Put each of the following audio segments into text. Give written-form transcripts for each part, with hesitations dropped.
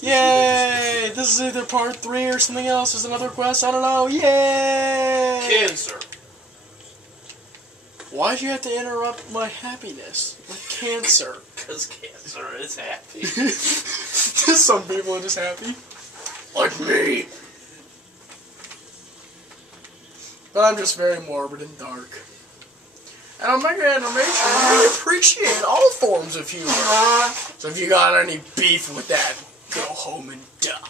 Yay! This is either part 3 or something else. There's another quest. I don't know. Yay! Cancer. Why'd you have to interrupt my happiness with cancer? Because cancer is happy. Some people are just happy. Like me. But I'm just very morbid and dark. And on Mega Animation, we appreciate all forms of humor. So if you got any beef with that, go home and die.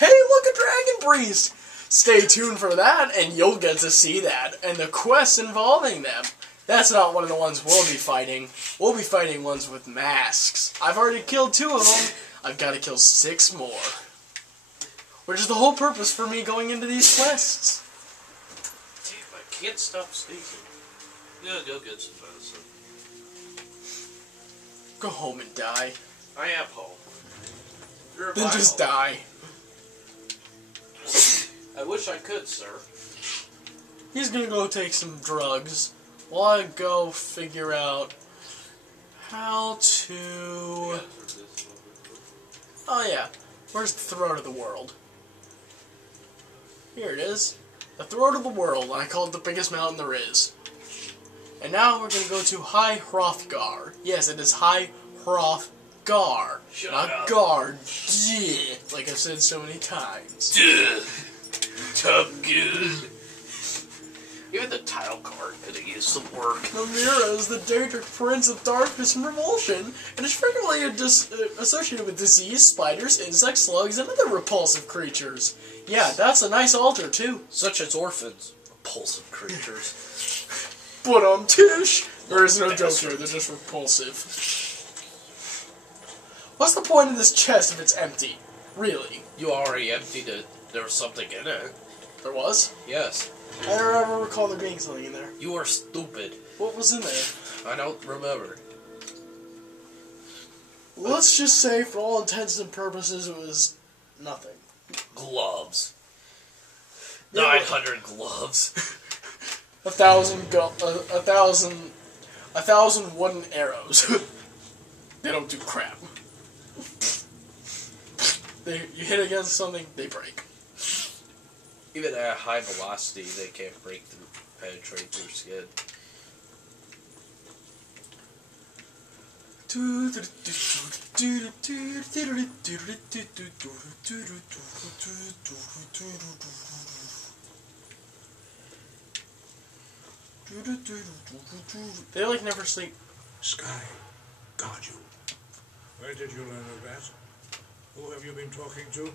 Hey, look, a dragon priest! Stay tuned for that, and you'll get to see that, and the quests involving them. That's not one of the ones we'll be fighting. We'll be fighting ones with masks. I've already killed 2 of them. I've got to kill 6 more. Which is the whole purpose for me going into these quests. Damn, I can't stop sneezing. Yeah, go get some medicine. Go home and die. I am home. Then just die. I wish I could, sir. He's gonna go take some drugs while I go figure out how to... Oh yeah, where's the throat of the world? Here it is. The throat of the world, and I call it the biggest mountain there is. And now we're gonna go to High Hrothgar. Yes, it is High Hrothgar. Shut not up. Guard. Yeah, like I've said so many times. Duh. Tough good. Even the title card could have used some work. Namira is the Daedric Prince of Darkness and Revulsion, and is frequently associated with disease, spiders, insects, slugs, and other repulsive creatures. Yeah, that's a nice altar, too. Such as orphans. Repulsive creatures. But tish! There is no joke here, they're just repulsive. What's the point of this chest if it's empty? Really? You already emptied it. There was something in it. There was? Yes. I don't ever recall there being something in there. You are stupid. What was in there? I don't remember. Let's just say, for all intents and purposes, it was nothing. Gloves. Yeah, 900 gloves. 1,000 wooden arrows. They don't do crap. You hit against something, they break. Even at high velocity, they can't penetrate through skin. They like never sleep. Sky, guard you. Where did you learn of that? Who have you been talking to?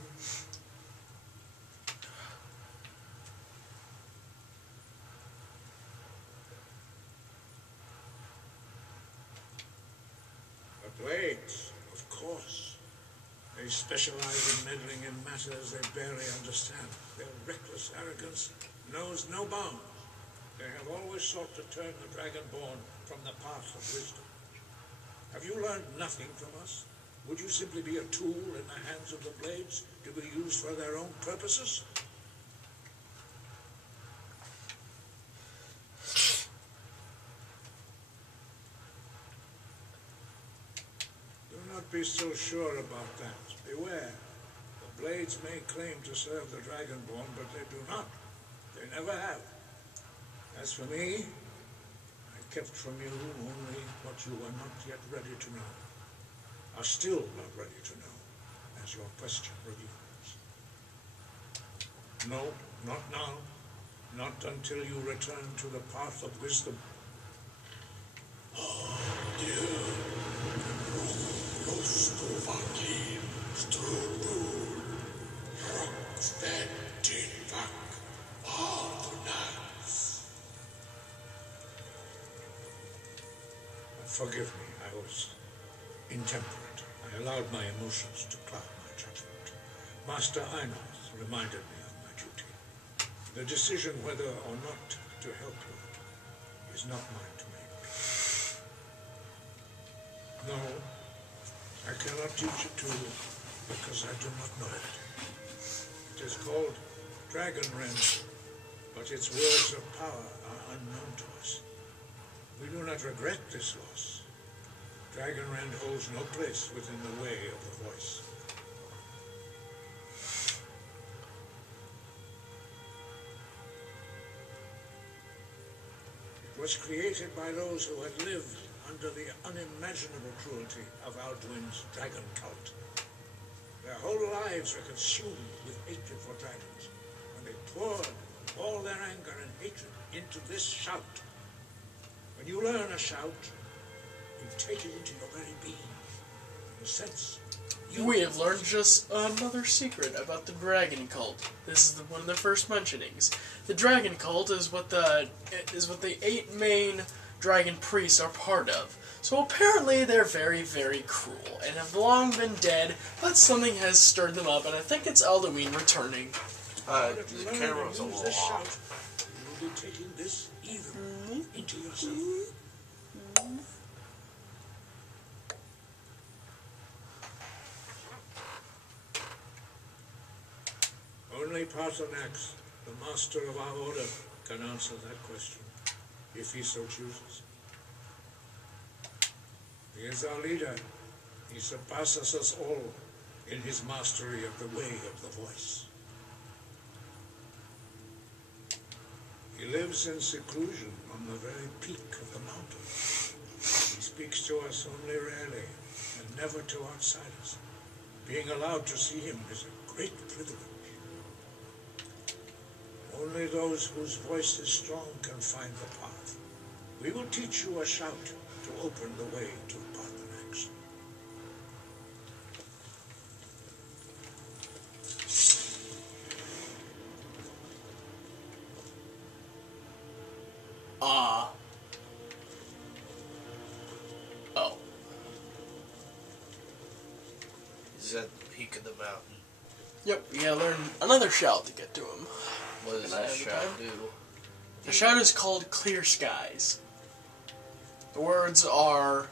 The Blades, of course. They specialize in meddling in matters they barely understand. Their reckless arrogance knows no bounds. They have always sought to turn the Dragonborn from the path of wisdom. Have you learned nothing from us? Would you simply be a tool in the hands of the Blades to be used for their own purposes? Do not be so sure about that. Beware. The Blades may claim to serve the Dragonborn, but they do not. They never have. As for me, I kept from you only what you are not yet ready to know. Are still not ready to know, as your question reveals. No, not now. Not until you return to the path of wisdom. Forgive me, I was intemperate. I allowed my emotions to cloud my judgment. Master Einoth reminded me of my duty. The decision whether or not to help you is not mine to make. No, I cannot teach it to you because I do not know it. It is called Dragon Rend, but its words of power are unknown to us. We do not regret this loss. Dragonrend holds no place within the way of the voice. It was created by those who had lived under the unimaginable cruelty of Alduin's dragon cult. Their whole lives were consumed with hatred for dragons, and they poured all their anger and hatred into this shout. When you learn a shout, you take it into your very being. In a sense, We have learned just another secret about the dragon cult. This is one of the first mentionings. The dragon cult is what the 8 main dragon priests are part of. So apparently they're very, very cruel and have long been dead, but something has stirred them up, and I think it's Alduin returning. The camera's a little off. You will be taking this evil into yourself. Only Paternax, the master of our order, can answer that question, if he so chooses. He is our leader. He surpasses us all in his mastery of the way of the voice. He lives in seclusion on the very peak of the mountain. He speaks to us only rarely, and never to outsiders. Being allowed to see him is a great privilege. Only those whose voice is strong can find the path. We will teach you a shout to open the way to Paternax. Oh. He's at the peak of the mountain. Yep, we gotta learn another shout to get to him. What does Can I that have the shout time? do? The shout is called Clear Skies. The words are...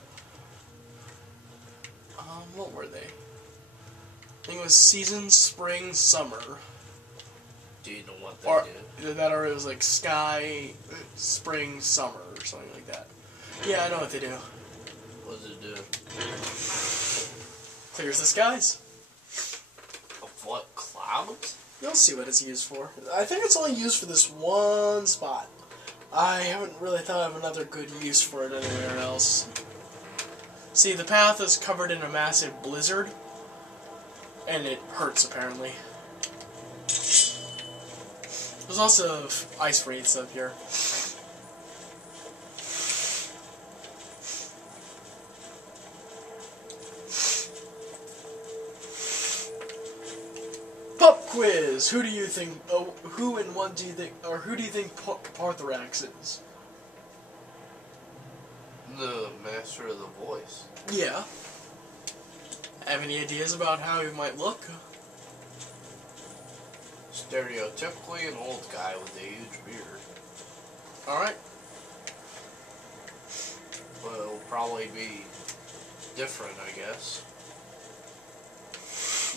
what were they? I think it was season, spring, summer. Do you know what they Or do? either that or it was like sky, spring, summer, or something like that. Yeah, I know what they do. What does it do? Clears the skies. Of what? Clouds? You'll see what it's used for. I think it's only used for this one spot. I haven't really thought of another good use for it anywhere else. See, the path is covered in a massive blizzard, and it hurts apparently. There's also ice wraiths up here. Pop quiz. Who do you think? Oh, who and what do you think? Or who do you think Paternax is? The master of the voice. Yeah. Have any ideas about how he might look? Stereotypically an old guy with a huge beard. Alright. But it'll probably be different, I guess.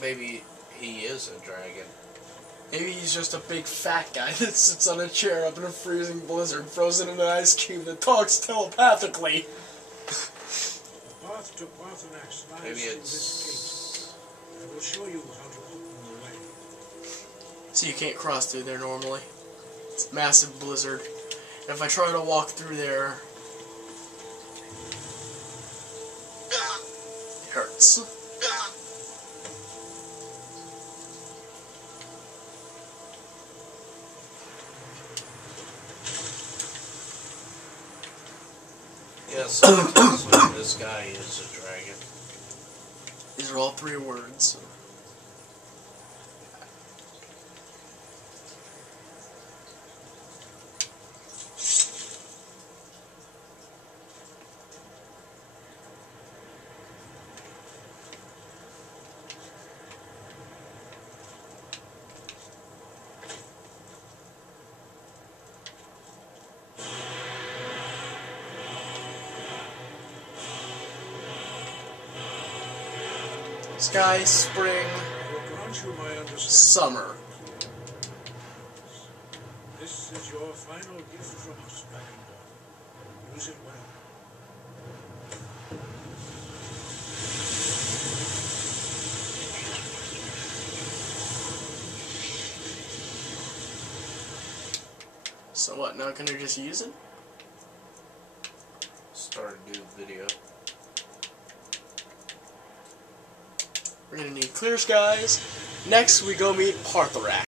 Maybe he is a dragon. Maybe he's just a big fat guy that sits on a chair up in a freezing blizzard, frozen in an ice cube that talks telepathically. The path to Paternax lies Maybe through this it's... gate. I will show you how to open the way. So you can't cross through there normally. It's a massive blizzard. And if I try to walk through there, it hurts. Yeah, someone tells me this guy is a dragon. These are all 3 words. Sky, spring, I will grant you my understanding. summer. This is your final gift from us, Dragonborn. Use it well. So what, not gonna just use it? Start a new video. We're gonna need clear skies. Next, we go meet Partherac.